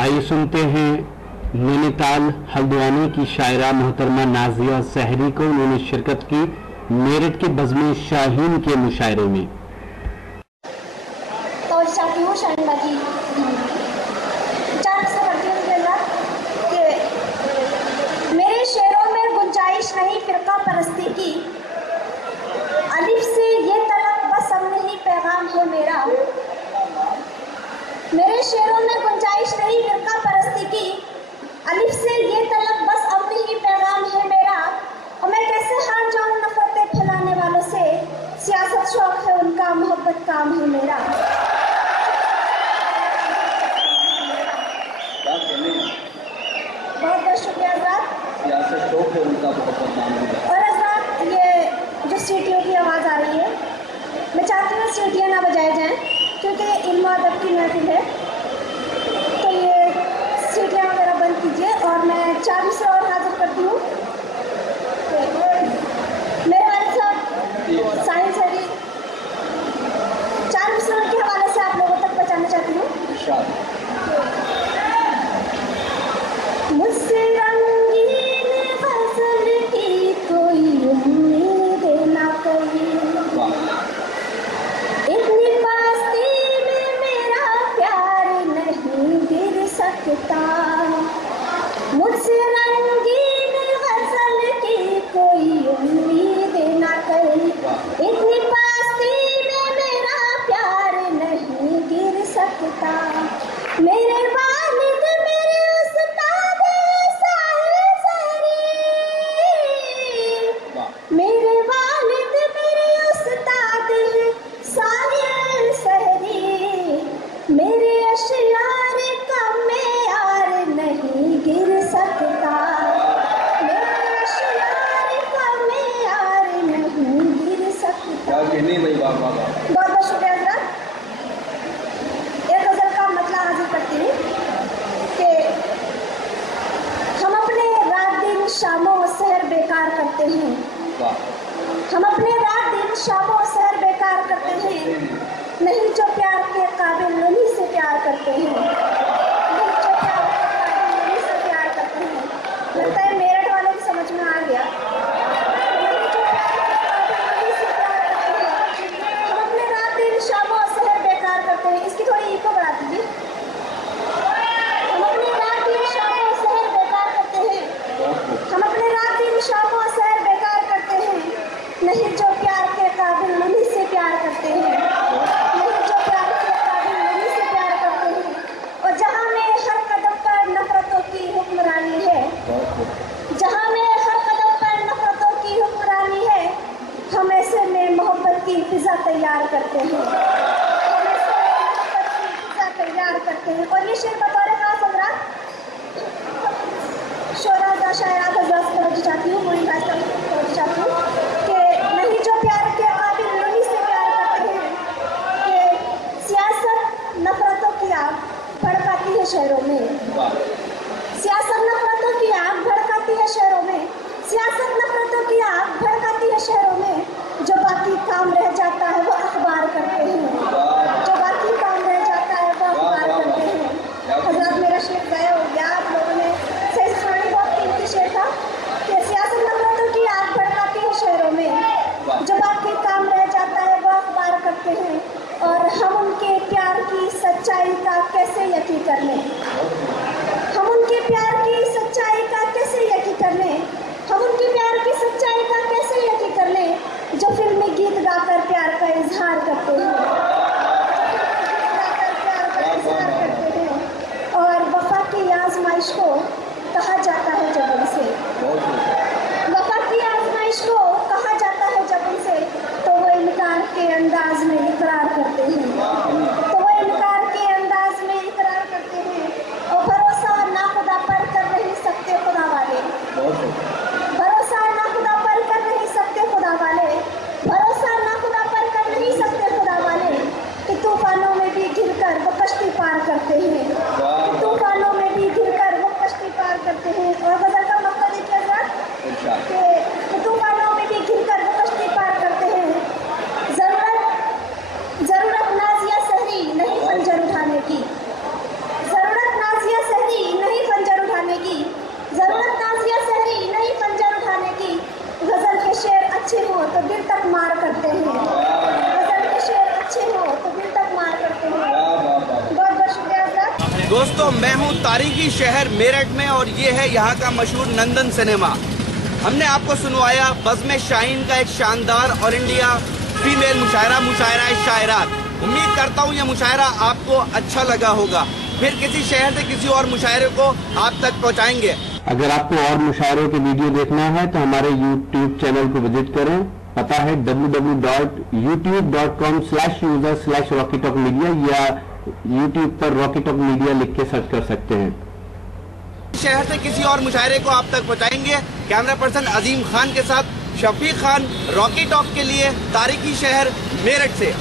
आइए सुनते हैं नैनीताल हल्द्वानी की शायरा मोहतरमा नाजिया सहरी को। उन्होंने शिरकत की मेरठ के बज़्म शाहीन के मुशायरे में। तो चाहती हूँ शायरा की चार से करती हूँ कि मेरे शेरों में गुंजाइश नहीं फिरका परस्ती की, अलिफ से ये तलब बस अब नहीं पैगाम है मेरा। मेरे शेरों में गुंजाइश नहीं फिरका परस्ती की, अलिफ से ये तलब बस अब नहीं पैगाम है मेरा। और मैं कैसे हार जाऊं नफरतें फैलाने वालों से, सियासत शौक है उनका मोहब्बत काम है मेरा। बहुत बहुत शुक्रिया हज़रात। सियासत शौक है उनका मोहब्बत काम है मेरा। और हज़रात ये जो सीटियों की आवाज़ आ रही है, मैं चाहती हूँ सीटियाँ ना बजाई जाएँ क्योंकि इल्म अदब की महफिल है, तो ये सीटियाँ वगैरह बंद कीजिए। और मैं 4 मिसरे और हाजिर करती हूँ। मेरे वाले साहब साइंस है जी, 4 मिसरों के हवाले से आप लोगों तक पहुँचाना चाहती हूँ। मुझसे रंगीन फसल की कोई उम्मीद ना करी, इतनी पास्ती में मेरा प्यार नहीं गिर सकता। मुझसे रंगीन फसल की कोई उम्मीद ना करी, इतनी पास्ती में मेरा प्यार नहीं गिर सकता। मेरे वालिद मेरे उस्ताद साहिल सहरी, मेरे वालिद मेरे उस्ताद साहिल सहरी, मेरे अशयार का मेयार नहीं गिर सकता। मेरे अशयार का मेयार नहीं गिर सकता। बहुत बहुत शुक्रिया हज़रात। एक गज़ल का मतलब हाजिर करती हूँ कि हम अपने रात दिन शामों सहर बेकार करते हैं, हम अपने रात दिन शामों सहर बेकार करते हैं, नहीं जो प्यार के काबिल उन्हीं से प्यार करते हैं, नहीं जो प्यार के काबिल उन्हीं से प्यार करते हैं। लगता है मेरठ वाले की समझ में आ गया। नहीं जो प्यार के काबिल उन्हीं से प्यार करते हैं, हम अपने रात दिन शामों सहर बेकार करते हैं। इसकी थोड़ी इको बढ़ा दीजिए। हम अपने रात दिन शामों सहर बेकार करते हैं, हम अपने रात दिन शामों सहर बेकार करते हैं, नहीं जो प्यार के काबिल उन्हीं से प्यार करते हैं, नहीं जो प्यार के काबिल उन्हीं से प्यार करते हैं। और जहाँ में हर कदम पर नफरतों की हुक्मरानी है, जहाँ में हर कदम पर नफरतों की हुक्मरानी है, हम ऐसे में मोहब्बत की फिजा तैयार करते हैं, हम ऐसे में मोहब्बत की फिजा तैयार करते हैं। और ये शेर बतौर खास हज़रात शोरा शायरात हज़रात से तवज्जो चाहती हूँ, पूरी खास तवज्जो चाहती हूँ कि नहीं जो प्यार के काबिल उन्हीं से प्यार करते हैं, कि सियासत नफरतों की आग भड़काती है शहरों में, सियासत नफरतों की आग भड़काती है शहरों में, सियासत नफरतों की आग भड़काती है शहरों में। जो बाकी काम रह जाता है वो अखबार करते हैं, जो बाकी काम रह जाता है वो अखबार करते हैं। हज़रात मेरा शेर गाया हो गया, आप लोगों ने सही सुनाई। बहुत कीमती शेर था कि सियासत नफरतों की आग भड़काती है शहरों में, जो बाकी काम रह जाता है वो अखबार करते हैं। और हम उनके प्यार की सच्चाई का कैसे यकीन कर लें, हम उनके प्यार की सच्चाई का कैसे यकीन कर लें, हम उनके प्यार की सच्चाई का कैसे यकीन कर लें, जो फिल्मी गीत गाकर प्यार का इजहार करते हैं, दोस्तों मैं हूं तारीखी शहर मेरठ में और ये है यहाँ का मशहूर नंदन सिनेमा। हमने आपको सुनवाया बज़्म शाहीन का एक शानदार और इंडिया फीमेल मुशायरा शायरात। उम्मीद करता हूँ ये मुशायरा आपको अच्छा लगा होगा। फिर किसी शहर से किसी और मुशायरे को आप तक पहुँचाएंगे। अगर आपको और मुशायरों के वीडियो देखना है तो हमारे YouTube चैनल को विजिट करें। पता है www.youtube.com/user/rockytalkmedia या YouTube पर रॉकी टॉक मीडिया लिख के सर्च कर सकते हैं। शहर से किसी और मुशायरे को आप तक पहुंचाएंगे। कैमरा पर्सन अजीम खान के साथ शफीक खान, रॉकी टॉक के लिए तारीखी शहर मेरठ से।